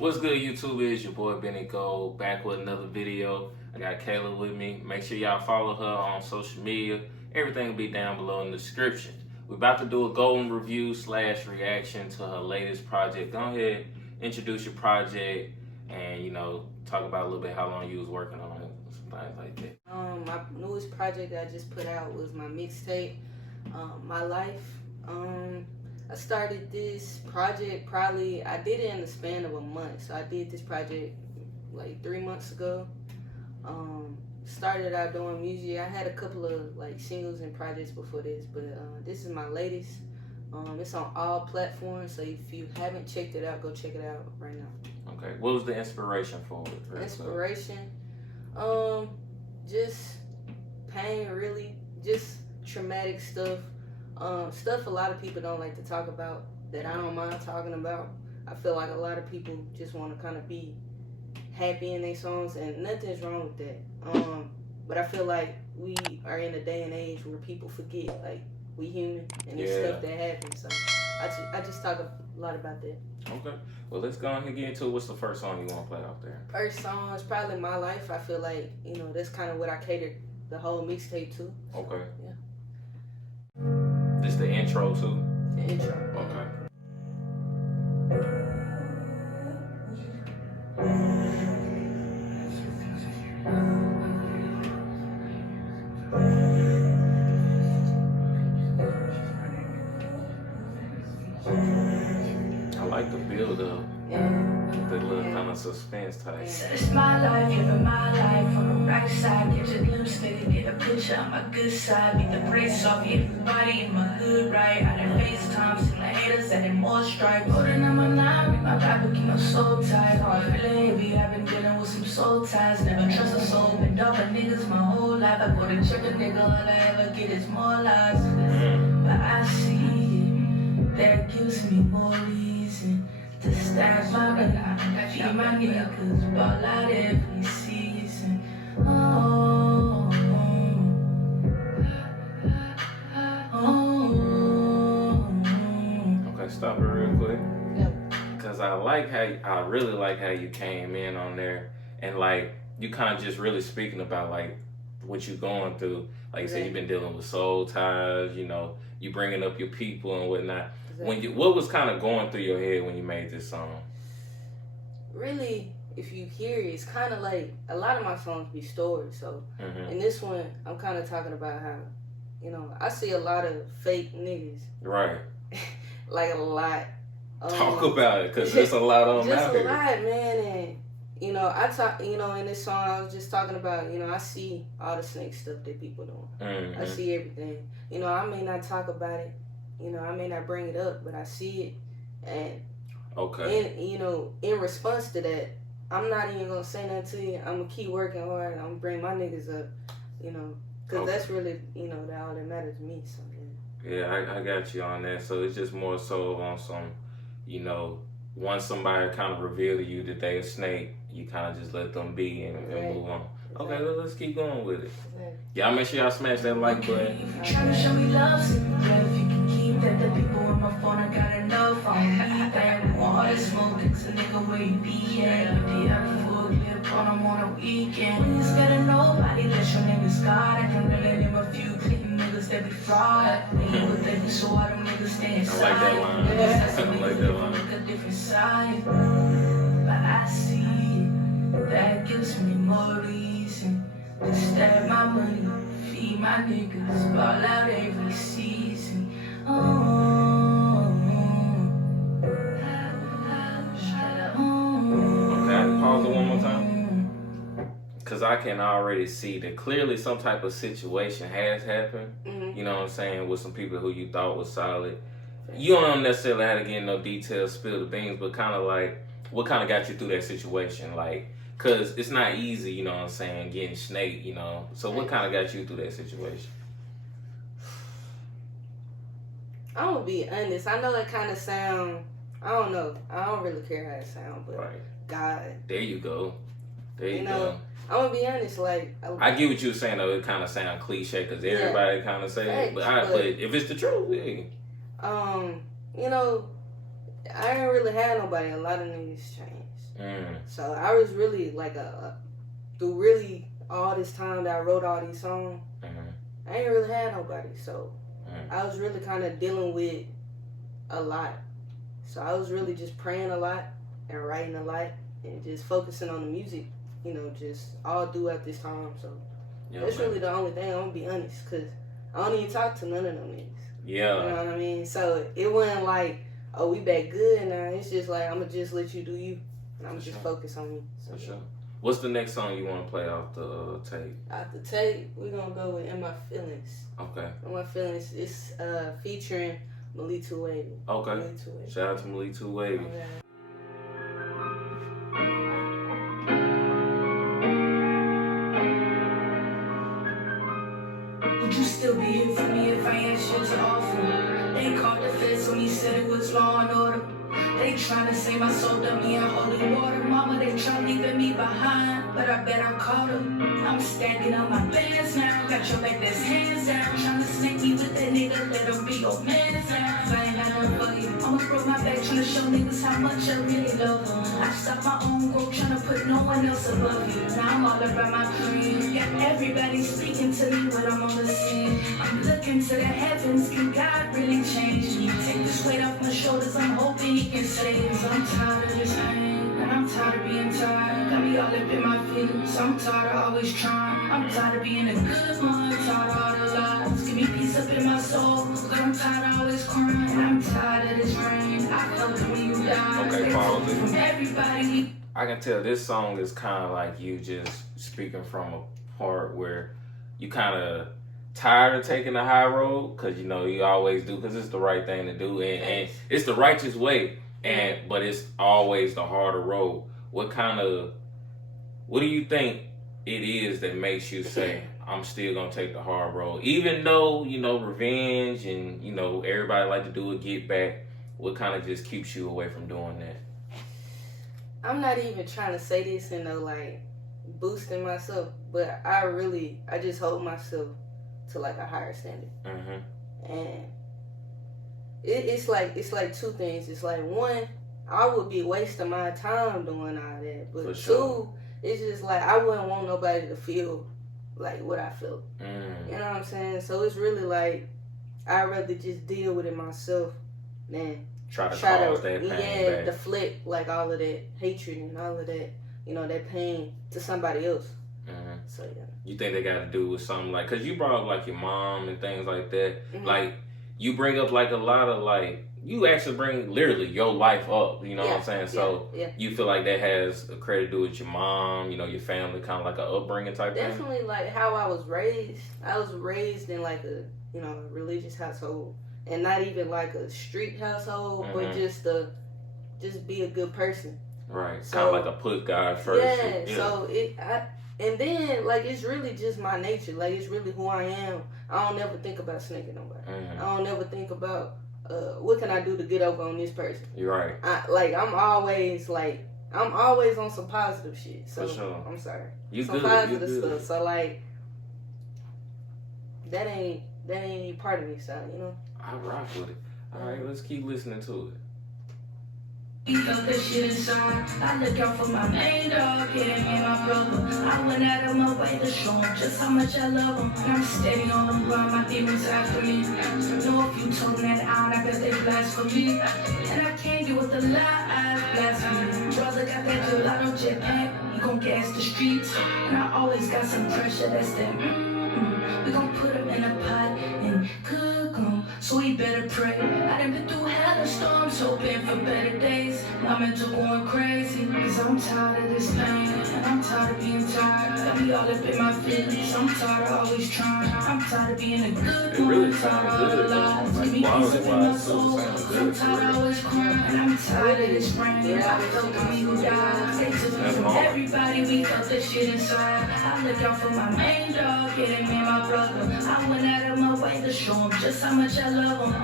What's good, YouTube? Is your boy Benny Gold back with another video. I got Chaela with me. Make sure y'all follow her on social media. Everything will be down below in the description. We're about to do a golden review / reaction to her latest project. Go ahead, introduce your project, and talk about a little bit how long you was working on it, some things like that. My newest project that I just put out was my mixtape, My Life. I started this project I did it in the span of a month. So I did this project like 3 months ago. Started out doing music. I had a couple of singles and projects before this, but this is my latest. It's on all platforms, so if you haven't checked it out, go check it out right now. Okay, what was the inspiration for it? Inspiration, just pain, really, just traumatic stuff. Stuff a lot of people don't like to talk about that I don't mind talking about. I feel like a lot of people just want to kind of be happy in their songs, and nothing's wrong with that. But I feel like we are in a day and age where people forget, we human, and there's stuff that happens. So I just talk a lot about that. Okay. Well, let's go ahead and get into it. What's the first song you want to play out there? First song is probably My Life. I feel like, that's kind of what I catered the whole mixtape to. So, okay. Yeah. This the intro too? The intro. Okay. I like the build up. The little kind of suspense type. It's my life, living my life on the right side. Catch a glimpse, nigga, get a picture on my good side. Beat the brakes off, everybody in my hood, right? I done FaceTime, seen the haters, adding more stripe. Holding on my line, make my Bible keep my soul tight. Hard feeling heavy, I've been dealing with some soul ties. Never trust a soul, been dumping niggas my whole life. I go to church, a nigga, all I ever get is more lies. But I see that gives me more reason to stash my money, feed my niggas, ball out every season. Okay, stop it real quick. Yep. Cause I really like how you came in on there, and you kind of just really speaking about what you going through. Like you said, you've been dealing with soul ties. You bringing up your people and whatnot. Exactly. What was kind of going through your head when you made this song? Really, if you hear it, it's kind of like a lot of my songs be stories. So in this one, I'm kind of talking about how, I see a lot of fake niggas. Right. Like a lot. Talk about it, cause there's a lot on just out a here. lot, man. And I talk, in this song, I was just talking about, I see all the snake stuff that people doing. I see everything. I may not talk about it. I may not bring it up, but I see it, and in response to that, I'm not even gonna say nothing to you. I'm gonna keep working hard. I'm gonna bring my niggas up, because that's really, all that matters to me. So yeah, I got you on that. So it's just more so on some, once somebody kind of reveal to you that they a snake, you kind of just let them be and move on. Okay, let's keep going with it. Y'all make sure y'all smash that like button. Trying to show me love, so if you can keep that, the people on my phone, I got enough on me. That want all this smoke, it's a nigga where you be at. With the other full clip on them on a weekend. When you scared of nobody, let your niggas God. I can relate him a few clicking niggas that be fraud. They look at me, so all them niggas stay inside. I like that line. I like that line. Look a different side, but I see that gives me more reason to stack my money, feed my niggas, ball out every season. Okay, pause it one more time. Cause I can already see that clearly some type of situation has happened. You know what I'm saying, with some people who you thought was solid. You don't necessarily have to get in no details, spill the beans, but kind of what kind of got you through that situation? Cause it's not easy, you know what I'm saying, getting snaked, So what kind of got you through that situation? I'm gonna be honest. I know that kind of sound. I don't know. I don't really care how it sound, but God. There you go. There you go. I'm gonna be honest. I get what you're saying though. It kind of sound cliche because everybody kind of say it, but if it's the truth, I ain't really had nobody. A lot of niggas changed. So I was really like through really all this time that I wrote all these songs, I ain't really had nobody. So I was really kind of dealing with a lot. So I was really just praying a lot and writing a lot and just focusing on the music, you know, just all throughout this time. So that's really the only thing, I'm gonna be honest, because I don't even talk to none of them niggas. Yeah. You know what I mean? So it wasn't like, oh, we back good now. It's just like, I'm gonna just let you do you, and I'm gonna just focus on me. So, For sure. What's the next song you want to play off the tape? Off the tape, we're gonna go with In My Feelings. Okay. In My Feelings, it's featuring Malik Too Wavy. Okay. Malik Too Wavy. Shout out to Malik Too Wavy. Okay. Would you still be here for me if I ain't shit to offer? They called the feds on me, said it was law and order. They tryna say my soul dumped me in holy water. Mama, they try leaving me behind, but I bet I caught them. I'm stacking up my bands now. Got your back that's hands down. Tryna snake me with that nigga, let him be your man now. Cause I ain't got nothing for you. I'ma throw my back, tryna show niggas how much I really love them. I stopped my own growth, tryna put no one else above you. Now I'm all about my dream. Got everybody speaking to me when I'm on the scene. I'm looking to the heavens, can God really change me? Take this weight off my shoulders, I'm hoping he can save. I'm tired of this pain, and I'm tired of being tired. Got me all up in my feelings, I'm tired of always trying. I'm tired of being a good one, tired of all the lies. Give me peace up in my soul, cause I'm tired of always crying. I'm tired of this rain, I felt it when you died. Okay, pause it. From everybody. I can tell this song is kind of like you just speaking from a part where you kind of tired of taking the high road, because you know you always do, because it's the right thing to do, and it's the righteous way, but it's always the harder road. What do you think it is that makes you say, I'm still gonna take the hard road, even though, you know, revenge and, you know, everybody like to do a get back? What kind of just keeps you away from doing that? I'm not even trying to say this and like boosting myself, but I just hold myself to like a higher standard. And it's like two things. It's like, one, I would be wasting my time doing all that, but For two, sure. it's just like I wouldn't want nobody to feel like what I feel. You know what I'm saying? So it's really like I'd rather just deal with it myself than try to cause that pain back. Deflect like all of that hatred and all of that, you know, that pain to somebody else. So yeah. You think they got to do with something like, because you brought up like your mom and things like that. Like you bring up like a lot of like, you actually bring literally your life up, you know what I'm saying? So you feel like that has a credit to do with your mom, you know, your family, kind of like an upbringing type thing? Definitely like how I was raised. I was raised in like a, you know, religious household, and not even like a street household, but just be a good person. Right. So, kind of like a put God first. Yeah. So and then like it's really just my nature. Like it's really who I am. I don't never think about snaking nobody. I don't never think about what can I do to get over on this person. You're right. I'm always on some positive shit. So For sure. I'm sorry. You some good. positive You good. stuff. So like that ain't any part of me, so you know. I rock with it. All right, let's keep listening to it. You felt that shit inside. I look out for my main dog, yeah, me and my brother. I went out of my way to show him just how much I love him. And I'm steady on the run, my demons after me. Know if you told that out, I bet they blasphemy. And I can't get with the lies, blasphemy. Brother got that gelato jetpack, you gon' gas the streets. And I always got some pressure, that's that we gon' put him in a pot and cook him, so he better pray. I done been through hell and storms, hoping for better days. My mental going crazy, cause I'm tired of this pain. And I'm tired of being tired, got me all up in my feelings. I'm tired of always trying, I'm tired of being a good one. Really tired of all the lies, give me peace up in my soul. I'm tired of always crying, and I'm tired of this rain. I felt when you died, they took me from everybody, we felt that shit inside. I look out for my main dog, yeah, me and my brother. I went out of my way to show him just how much I love him.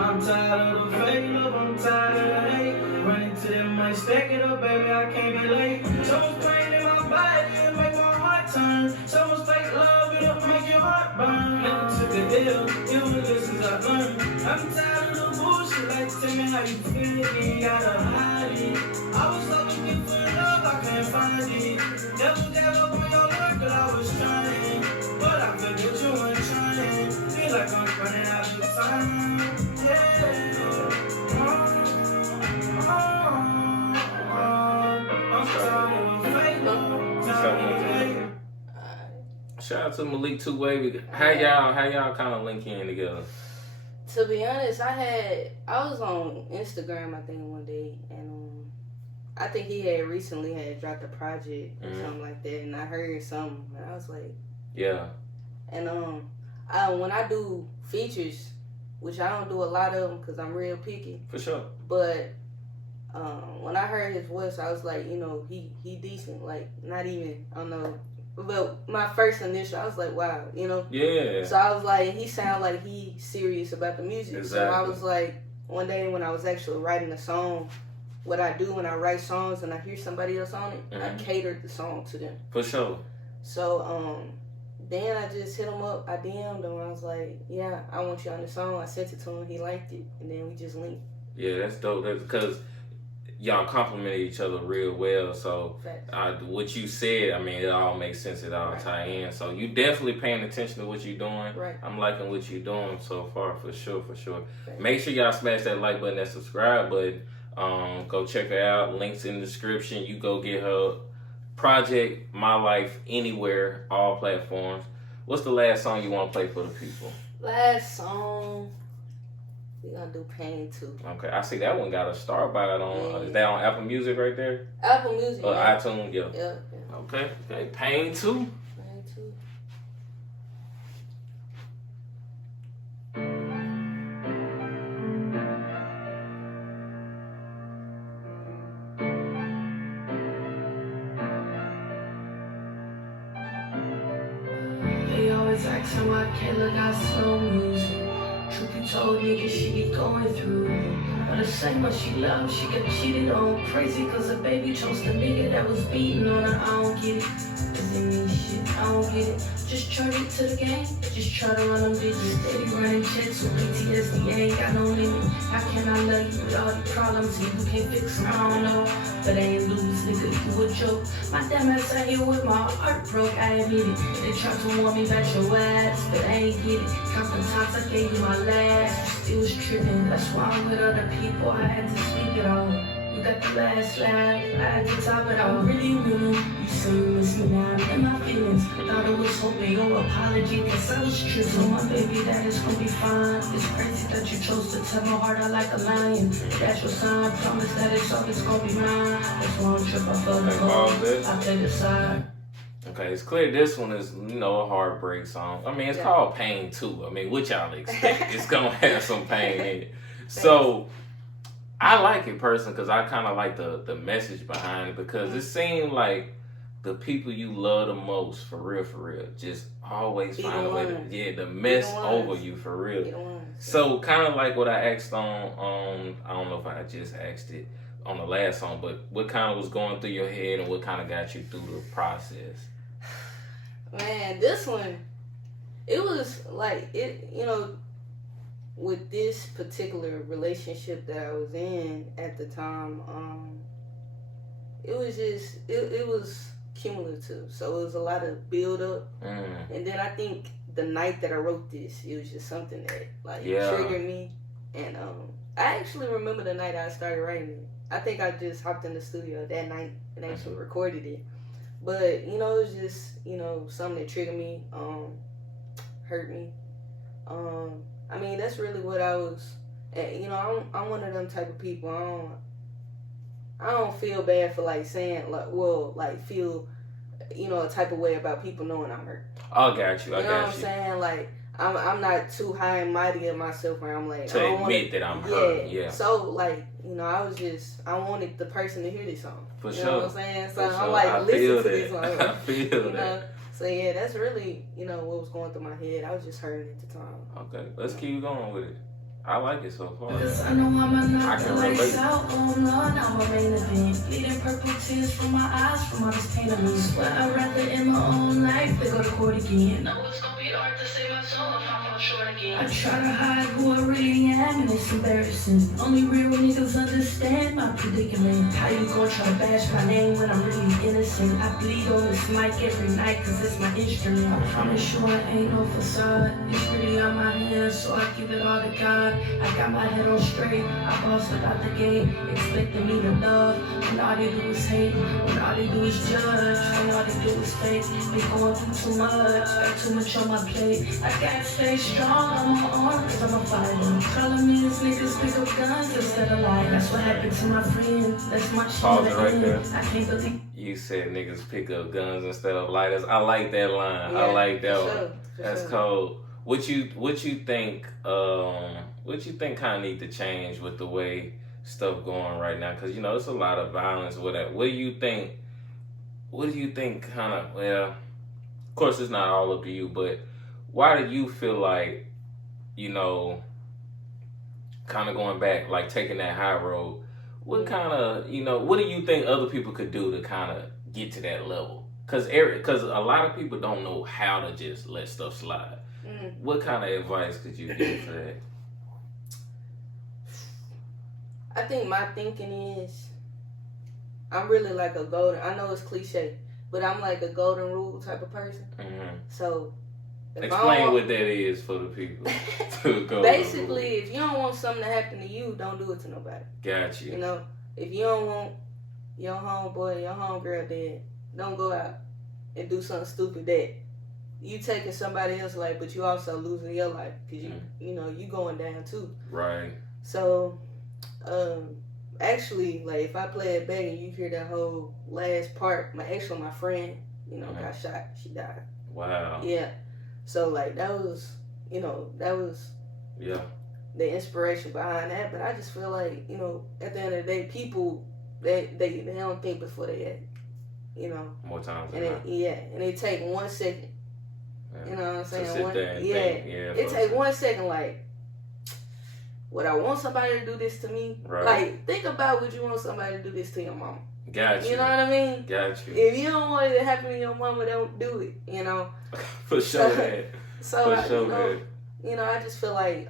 I'm tired of the fake love, I'm tired of the hate. Running to them, might stack it up, baby, I can't be late. So much pain in my body, it'll make my heart turn. So much fake love, it'll make your heart burn. Never took a deal, even the lessons I learned. I'm tired of the bullshit, like tell me how you feel, you gotta hide it. I was looking for Shout out to Malik Too Wavy. How y'all kind of link in together? To be honest, I was on Instagram, I think, one day, and I think he had recently dropped a project or something like that, and I heard something, and I was like, yeah. And when I do features, which I don't do a lot of them because I'm real picky. For sure. But when I heard his voice, I was like, you know, he decent. Like, not even, I don't know. But my first initial, I was like, wow, you know? Yeah. So I was like, he sounded like he serious about the music. Exactly. So I was like, one day when I was actually writing a song, what I do when I write songs and I hear somebody else on it, I catered the song to them. For sure. So then I just hit him up. I DM'd him. I was like, yeah, I want you on the song. I sent it to him. He liked it. And then we just linked. Yeah, that's dope. That's because y'all complimented each other real well. So what you said, I mean, it all makes sense. It all tie in. So you definitely paying attention to what you're doing. Right. I'm liking what you're doing so far, for sure. Make sure y'all smash that like button, that subscribe button. Go check her out. Links in the description. You go get her project, My Life, anywhere, all platforms. What's the last song you want to play for the people? Last song, we gonna do Pain 2. Okay, I see that one got a star by it on. Is that on Apple Music right there? Apple Music. iTunes, yeah. Okay, Pain 2. Pain 2. They always asking why Chaela got slow music. Truth be told, nigga, she be going through it. But the same much she loves, she got cheated on. Crazy cause her baby chose the nigga that was beating on her. I don't get it. Cause it means shit, I don't get it. Just turn it to the game, just try to run them digits. They be running checks with PTSD, ain't got no limit. How can I love you with all the problems you can't fix them? I don't know, but I ain't lose, nigga, you a joke. My damn ass out here with my heart broke, I admit it. They tried to warn me about your ass, but I ain't get it. Count the times I gave you my last, you still was tripping. That's why I'm with other people, I had to speak it all. You got the last laugh, I had to top it all. Really, you say you miss me now, in my feelings. Thought I was hoping your apology, cause I was tripping. My baby, that is gonna be fine. It's crazy that you chose to tell my heart I like a lion. That's your sign, promise that it's always gonna be mine. That's why I'm tripping, I felt the love, I play the side. Okay, it's clear this one is, a heartbreak song. I mean, it's called Pain 2. I mean, what y'all expect? It's gonna have some pain in it. So, I like it personally because I kind of like the message behind it, because it seemed like the people you love the most, for real, just always find a way to mess over you, for real. So kind of like what I asked on I don't know if I just asked it on the last song, but what kind of was going through your head and what kind of got you through the process? Man, this one, it was like, with this particular relationship that I was in at the time, it was just, it was cumulative. So it was a lot of build up. And then I think the night that I wrote this, it was just something that triggered me. And I actually remember the night I started writing it. I think I just hopped in the studio that night and actually recorded it. But, it was just, something that triggered me, hurt me. I mean, that's really what I was, I'm one of them type of people. I don't feel bad for saying feel, a type of way about people knowing I'm hurt. I got you. You know what I'm saying? I'm not too high and mighty of myself where I'm like, to admit that I'm hurt. Yeah. So I wanted the person to hear this song. For sure. You know what I'm saying? So I'm listen to this song. I feel that. So yeah, that's really, what was going through my head. I was just hurting at the time. Okay, let's keep going with it. I like it so far. Cause I know I'ma knock the lights out, oh Lord, now I'm a main event. Bleeding purple tears from my eyes, from all this pain of me. Swear I'd rather in my own life than go to court again. No, it's gonna be hard to save my soul if I fall short again. I try to hide who I really am and it's embarrassing. Only real niggas understand my predicament. How you gonna try to bash my name when I'm really innocent? I bleed on this mic every night cause it's my instrument. I promise you I ain't no facade. It's really on my hands so I give it all to God. I got my head on straight, I bossed it out the gate, expecting me to love, and all they do is hate, when all they do is judge, and all they do is fake. They going through too much, got too much on my plate. I gotta stay strong, I'm on, cause I'm a fighter. Telling me these niggas pick up guns instead of life. That's what happened to my friend, that's my shit. Pause it right there. I can't believe. You said niggas pick up guns instead of lighters. I like that line. Yeah, I like that for one. sure, That's sure. cold. What you think? What you think kind of need to change with the way stuff going right now? Because you know it's a lot of violence with that. What do you think? What do you think? Kind of. Well, of course it's not all up to you, but why do you feel like, you know, kind of going back, like taking that high road? What kind of, you know, what do you think other people could do to kind of get to that level? Because a lot of people don't know how to just let stuff slide. What kind of advice could you give for that? I think my thinking is, I'm really like a golden, I know it's cliche, but I'm like a golden rule type of person. Mm-hmm. So, explain what that is for the people. Basically, if you don't want something to happen to you, don't do it to nobody. Got you. You know, if you don't want your homeboy, your homegirl dead, don't go out and do something stupid that you taking somebody else's life, but you also losing your life because you know, you going down too. Right. So, actually, like if I play it back and you hear that whole last part, my friend, you know, got shot. She died. Wow. Yeah. So like that was, you know, yeah, the inspiration behind that. But I just feel like, you know, at the end of the day, people they don't think before they act. You know. More times than not. And it take 1 second. Yeah. You know what I'm saying? Think. It take 1 second. Like, would I want somebody to do this to me? Right. Like, think about would you want somebody to do this to your mama? Got you. You know what I mean? Got you. If you don't want it to happen to your mama, don't do it. You know. For sure, man. So For sure, man. You know, I just feel like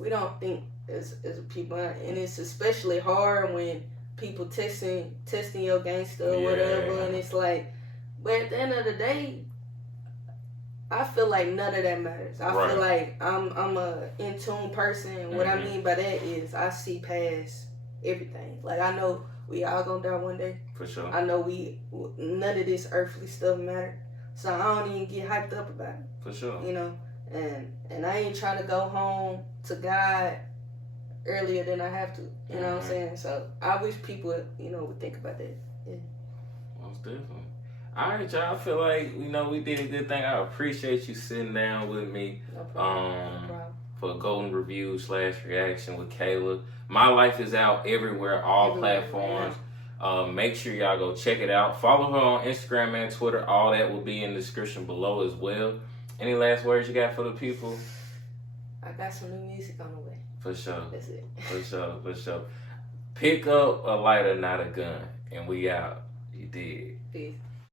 we don't think as people, and it's especially hard when people testing your gangster or whatever, and it's like, but at the end of the day, I feel like none of that matters. I feel like I'm a in tune person. What I mean by that is I see past everything. Like I know we all gonna die one day. For sure. I know none of this earthly stuff matter. So I don't even get hyped up about it. For sure. You know, and I ain't trying to go home to God earlier than I have to. You know what I'm saying? So I wish people, you know, would think about that. Yeah. Most definitely. All right, y'all. I feel like, you know, we did a good thing. I appreciate you sitting down with me. No problem. For a golden review / reaction with Chaela. My Life is out everywhere, all platforms. Make sure y'all go check it out. Follow her on Instagram and Twitter. All that will be in the description below as well. Any last words you got for the people? I got some new music on the way. For sure. That's it. For sure. Pick up a lighter, not a gun. And we out. You did. Peace.